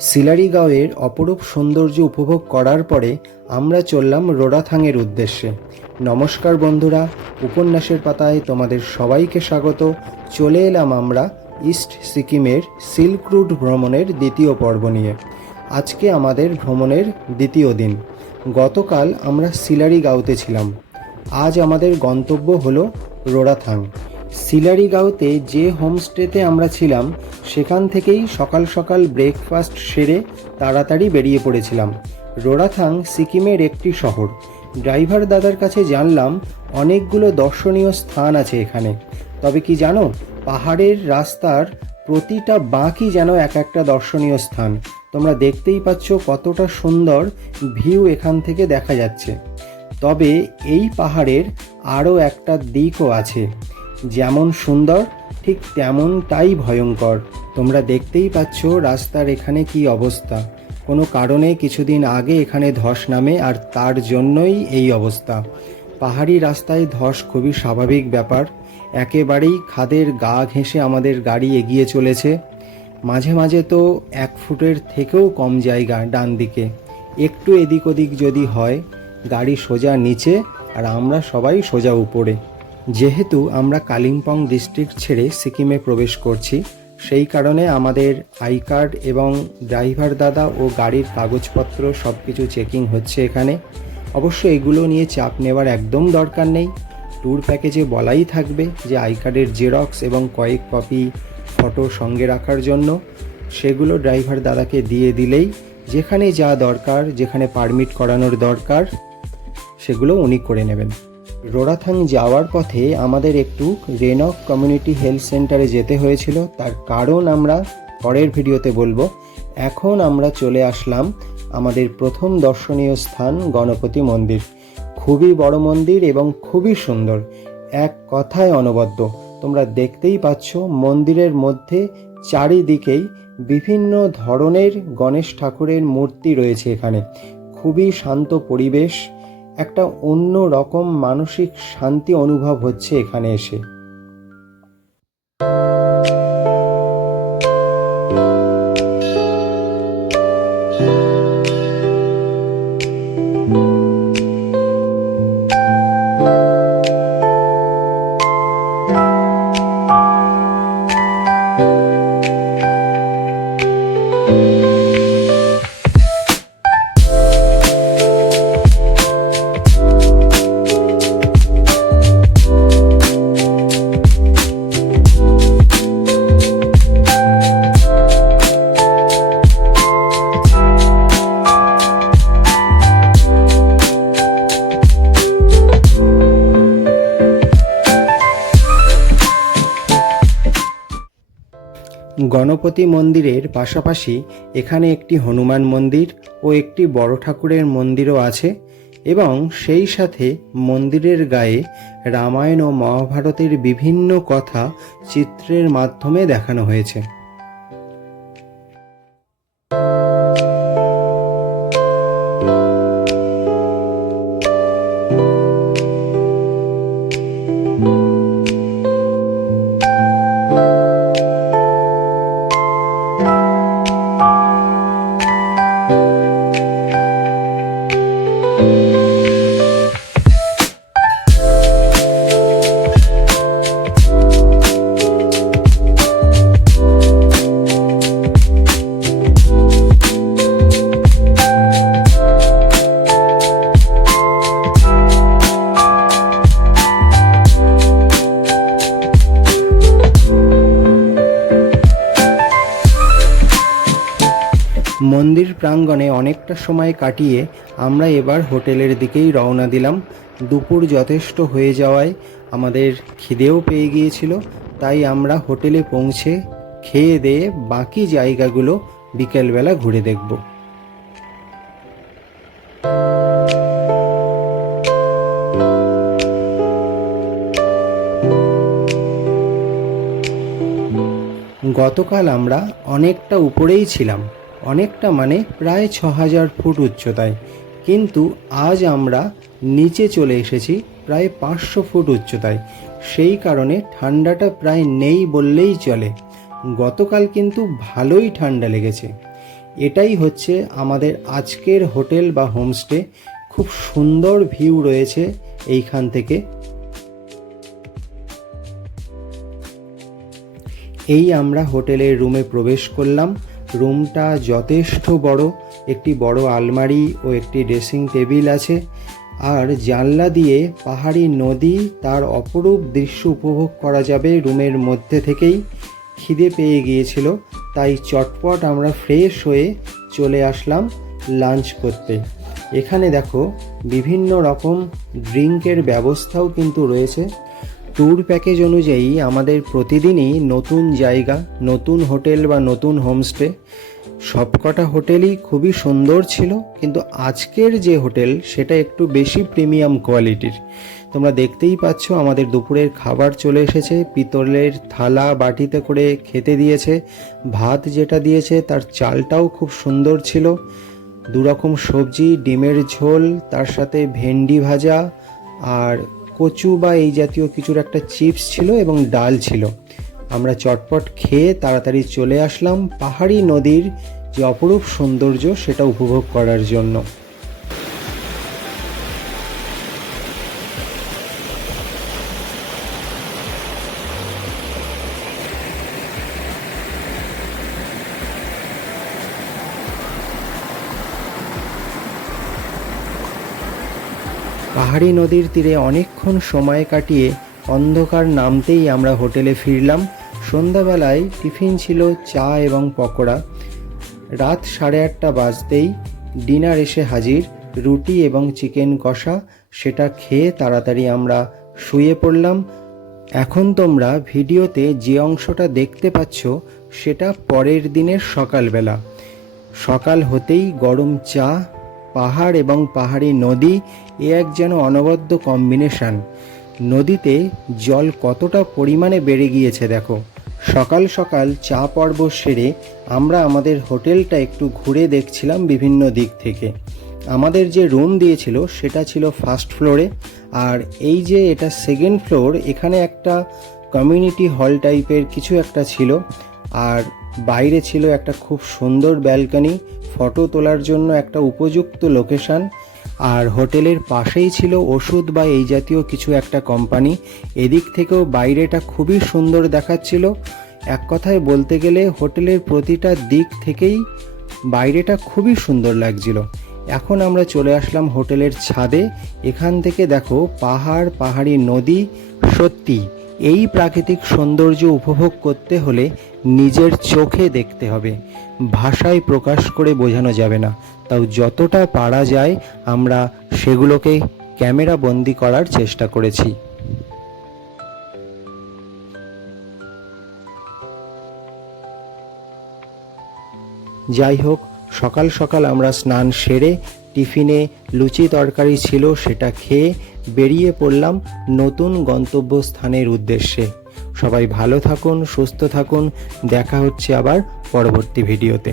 সিলারিগাঁওয়ের অপরূপ সৌন্দর্য উপভোগ করার পরে আমরা চললাম রোরাথাংয়ের উদ্দেশ্যে। নমস্কার বন্ধুরা, উপন্যাসের পাতায় তোমাদের সবাইকে স্বাগত। চলে এলাম আমরা ইস্ট সিকিমের সিল্ক রুট ভ্রমণের দ্বিতীয় পর্ব নিয়ে। আজকে আমাদের ভ্রমণের দ্বিতীয় দিন। গতকাল আমরা সিলারিগাঁওতে ছিলাম, আজ আমাদের গন্তব্য হলো রোরাথাং। সিলারিগাঁওতে যে হোমস্টেতে আমরা ছিলাম সেখান থেকেই সকাল সকাল ব্রেকফাস্ট সেরে তাড়াতাড়ি বেরিয়ে পড়েছিলাম। রোরাথাং সিকিমের একটি শহর। ড্রাইভার দাদার কাছে জানলাম অনেকগুলো দর্শনীয় স্থান আছে এখানে। তবে কি জানো, পাহাড়ের রাস্তার প্রতিটা বাঁকই যেন এক একটা দর্শনীয় স্থান। তোমরা দেখতেই পাচ্ছ কতটা সুন্দর ভিউ এখান থেকে দেখা যাচ্ছে। তবে এই পাহাড়ের আরও একটা দিকও আছে, যেমন সুন্দর ঠিক তেমনটাই ভয়ঙ্কর। তোমরা দেখতেই পাচ্ছ রাস্তার এখানে কি অবস্থা। কোনো কারণে কিছুদিন আগে এখানে ধস নামে, আর তার জন্যই এই অবস্থা। পাহাড়ি রাস্তায় ধস খুবই স্বাভাবিক ব্যাপার। একেবারেই খাদের গা ঘেঁষে আমাদের গাড়ি এগিয়ে চলেছে। মাঝে মাঝে তো 1 ফুটের থেকেও কম জায়গা ডান দিকে। একটু এদিক ওদিক যদি হয়, গাড়ি সোজা নিচে আর আমরা সবাই সোজা উপরে। যেহেতু আমরা কালিম্পং ডিস্ট্রিক্ট ছেড়ে সিকিমে প্রবেশ করছি, সেই কারণে আমাদের আই কার্ড এবং ড্রাইভার দাদা ও গাড়ির কাগজপত্র সব কিছু চেকিং হচ্ছে এখানে। অবশ্য এগুলো নিয়ে চাপ নেওয়ার একদম দরকার নেই। ট্যুর প্যাকেজে বলাই থাকবে যে আই কার্ডের জেরক্স এবং কয়েক কপি ফটো সঙ্গে রাখার জন্য। সেগুলো ড্রাইভার দাদাকে দিয়ে দিলেই যেখানে যা দরকার, যেখানে পারমিট করানোর দরকার, সেগুলো উনি করে নেবেন। রোরাথাং যাওয়ার পথে আমাদের একটু রেনক কমিউনিটি হেলথ সেন্টারে যেতে হয়েছিল, তার কারণ আমরা পরের ভিডিওতে বলবো। এখন আমরা চলে আসলাম আমাদের প্রথম দর্শনীয় স্থান গণপতি মন্দির। খুবই বড় মন্দির এবং খুবই সুন্দর, এক কথায় অনবদ্য। তোমরা দেখতেই পাচ্ছ মন্দিরের মধ্যে চারিদিকেই বিভিন্ন ধরনের গণেশ ঠাকুরের মূর্তি রয়েছে এখানে। খুবই শান্ত পরিবেশ, একটা অন্য রকম মানসিক শান্তি অনুভব হচ্ছে এখানে এসে। গণপতি মন্দিরের পাশাপাশি এখানে একটি হনুমান মন্দির ও একটি বড় ঠাকুরের মন্দিরও আছে, এবং সেই সাথে মন্দিরের গায়ে রামায়ণ ও মহাভারতের বিভিন্ন কথা চিত্রের মাধ্যমে দেখানো হয়েছে। মন্দির প্রাঙ্গণে অনেকটা সময় কাটিয়ে আমরা এবার হোটেলের দিকেই রওনা দিলাম। দুপুর যথেষ্ট হয়ে যাওয়ায় আমাদের খিদেও পেয়ে গিয়েছিল, তাই আমরা হোটেলে পৌঁছে খেয়ে দিয়ে বাকি জায়গাগুলো বিকেলবেলা ঘুরে দেখব। গতকাল আমরা অনেকটা উপরেই ছিলাম, অনেকটা মানে প্রায় 6000 ফুট উচ্চতায়, কিন্তু আজ আমরা নিচে চলে এসেছি প্রায় 500 ফুট উচ্চতায়। সেই কারণে ঠান্ডাটা প্রায় নেই বললেই চলে। গতকাল কিন্তু ভালোই ঠান্ডা লেগেছে। এটাই হচ্ছে আমাদের আজকের হোটেল বা হোমস্টে। খুব সুন্দর ভিউ রয়েছে এইখান থেকে। এই আমরা হোটেলের রুমে প্রবেশ করলাম। রুমটা যথেষ্ট বড়, একটি বড় আলমারি ও একটি ড্রেসিং টেবিল আছে, আর জানলা দিয়ে পাহাড়ি নদী তার অপরূপ দৃশ্য উপভোগ করা যাবে রুমের মধ্যে থেকেই। খিদে পেয়ে গিয়েছিল, তাই চটপট আমরা ফ্রেশ হয়ে চলে আসলাম লাঞ্চ করতে। এখানে দেখো বিভিন্ন রকম ড্রিঙ্কের ব্যবস্থাও কিন্তু রয়েছে। ট্যুর প্যাকেজ অনুযায়ী আমাদের প্রতিদিনই নতুন জায়গা, নতুন হোটেল বা নতুন হোমস্টে। সবকটা হোটেলই খুবই সুন্দর ছিল, কিন্তু আজকের যে হোটেল সেটা একটু বেশি প্রিমিয়াম কোয়ালিটির। তোমরা দেখতেই পাচ্ছ আমাদের দুপুরের খাবার চলে এসেছে। পিতলের থালা বাটিতে করে খেতে দিয়েছে। ভাত যেটা দিয়েছে তার চালটাও খুব সুন্দর ছিল। দুরকম সবজি, ডিমের ঝোল, তার সাথে ভেন্ডি ভাজা আর কচু বা এই জাতীয় কিছুর একটা চিপস ছিল এবং ডাল ছিল। আমরা চটপট খেয়ে তাড়াতাড়ি চলে আসলাম পাহাড়ি নদীর যে অপরূপ সৌন্দর্য সেটা উপভোগ করার জন্য। পাহাড়ি নদীর তীরে অনেকক্ষণ সময় কাটিয়ে অন্ধকার নামতেই আমরা হোটেলে ফিরলাম। সন্ধ্যাবেলায় টিফিন ছিল চা এবং পকোড়া। রাত 8:30 বাজতেই ডিনার এসে হাজির, রুটি এবং চিকেন কষা। সেটা খেয়ে তাড়াতাড়ি আমরা শুয়ে পড়লাম। এখন তোমরা ভিডিওতে যে অংশটা দেখতে পাচ্ছ সেটা পরের দিনের সকালবেলা। সকাল হতেই গরম চা, পাহাড় এবং পাহাড়ি নদী, এ এক যেন অনবদ্য কম্বিনেশন। নদীতে জল কতটা পরিমাণে বেড়ে গিয়েছে দেখো। সকাল সকাল চা পর্ব সেরে আমরা আমাদের হোটেলটা একটু ঘুরে দেখছিলাম বিভিন্ন দিক থেকে। আমাদের যে রুম দিয়েছিল সেটা ছিল ফার্স্ট ফ্লোরে, আর এই যে এটা সেকেন্ড ফ্লোর, এখানে একটা কমিউনিটি হল টাইপের কিছু একটা ছিল, আর বাইরে ছিল একটা খুব সুন্দর ব্যালকনি, ফটো তোলার জন্য একটা উপযুক্ত লোকেশন। আর হোটেলের পাশেই ছিল ওষুধ বা এই জাতীয় কিছু একটা কোম্পানি। এদিক থেকেও বাইরেটা খুবই সুন্দর দেখাচ্ছিল। এক কথায় বলতে গেলে হোটেলের প্রতিটা দিক থেকেই বাইরেটা খুবই সুন্দর লাগছিল। এখন আমরা চলে আসলাম হোটেলের ছাদে। এখান থেকে দেখো পাহাড়, পাহাড়ি নদী। সত্যি এই প্রাকৃতিক সৌন্দর্য উপভোগ করতে হলে নিজের চোখে দেখতে হবে, ভাষায় প্রকাশ করে বোঝানো যাবে না। তাও যতটা পারা যায় আমরা সেগুলোকে ক্যামেরা বন্দি করার চেষ্টা করেছি। যাই হোক, সকাল সকাল আমরা স্নান সেরে টিফিনে লুচি তরকারি ছিল সেটা খেয়ে বেরিয়ে পড়লাম নতুন গন্তব্যস্থানের উদ্দেশ্যে। সবাই ভালো থাকুন, সুস্থ থাকুন। দেখা হচ্ছে আবার পরবর্তী ভিডিওতে।